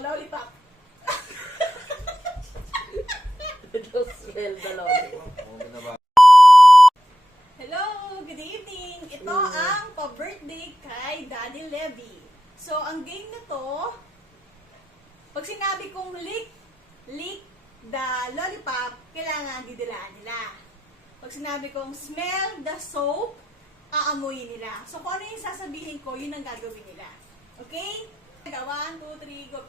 lollipop. Just smell the lollipop. Hello, good evening. Ito ang pa-birthday kay Daddy Levy. So, ang game na to, pag sinabi kong lick the lollipop, kailangan didilaan nila. Pag sinabi kong smell the soap, aamuyin nila. So, kung ano yung sasabihin ko, yun ang gagawin nila. Okay? 1, 2, 3, go.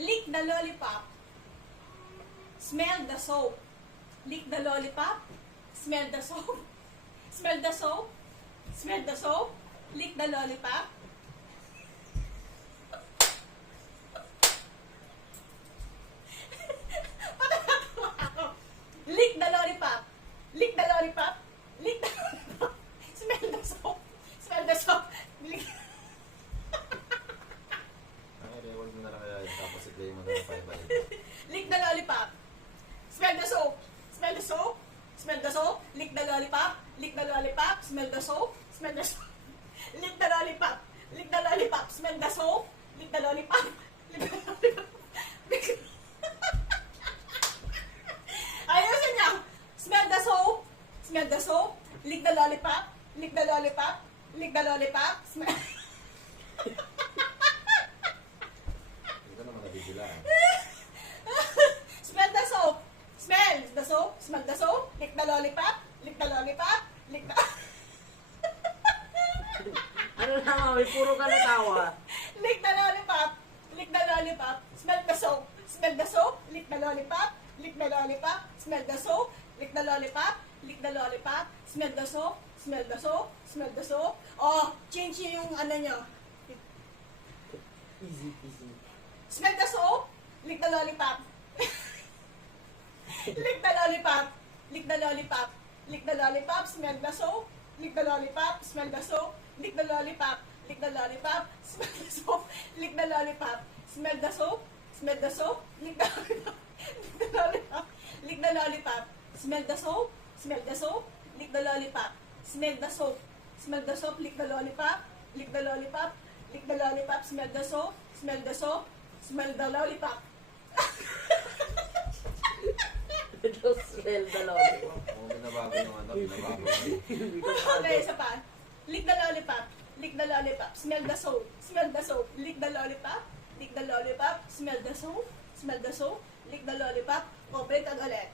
Lick the lollipop. Smell the soap. Lick the lollipop. Smell the soap. Smell the soap. Smell the soap. Lick the lollipop. Lick the lollipop. Lick the lollipop. Lick the lollipop. Smell the soap. Smell the soap. Lick. I-record mo na lang kaya tapos i-play mo na lang 5 balik. Lick the lollipop. Smell the soap. Smell the soap. Smell the soap. Lick the lollipop. Lick the lollipop. Smell the soap. Smell the soap. Lick the lollipop. Lick the lollipop. Smell the soap. Lick the lollipop. Lick the lollipop. Ayusin niya. Smell the soap. Smell the soap. Lick the lollipop. Lick the lollipop. Lick the lollipop. Smell. Hindi ka naman nabibilaan. Smell the soap. Smell the soap. Smell the soap. Lick the lollipop. Lick the lollipop. Lick the... Ano na mami, puro ka natawa. Lick the lollipop. Lick the lollipop. Smell the soap. Smell the soap. Lick the lollipop. Lick the lollipop. Smell the soap. Lick the lollipop. Lick the lollipop. Smell the soap. Smell the soap. Smell the soap. Oh, change yung ano nyo. Easy, easy. Smell the soap. Lick the lollipop. Lick the lollipop. Lick the lollipop. Lick the lollipop. Smell the soap. Lick the lollipop. Smell the soap. Lick the lollipop. Lick the lollipop. Smell the soap. Lick the lollipop. Smell the soap. Smell the soap. Lick the lollipop. Lick the lollipop. Lick the lollipop. Smell the soap. Smell the soap. Lick the lollipop. Smell the soap. Smell the soap. Lick the lollipop. Lick the lollipop. Lick the lollipop. Smell the soap. Smell the soap. Smell the lollipop. Just smell the lollipop. Oo, binabago yung ano, binabago. Okay, isa pa. Lick the lollipop. Lick the lollipop. Smell the soap. Smell the soap. Lick the lollipop. Lick the lollipop. Smell the soap. Smell the soap. Lick the lollipop. O, break ang ulit.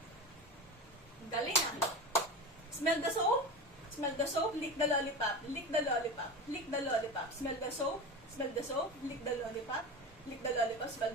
Galing ah. Smell the soap. Smell the soap. Lick the lollipop. Lick the lollipop. Lick the lollipop. Smell the soap. Smell the soap. Lick the lollipop. Lick the lollipop. Smell the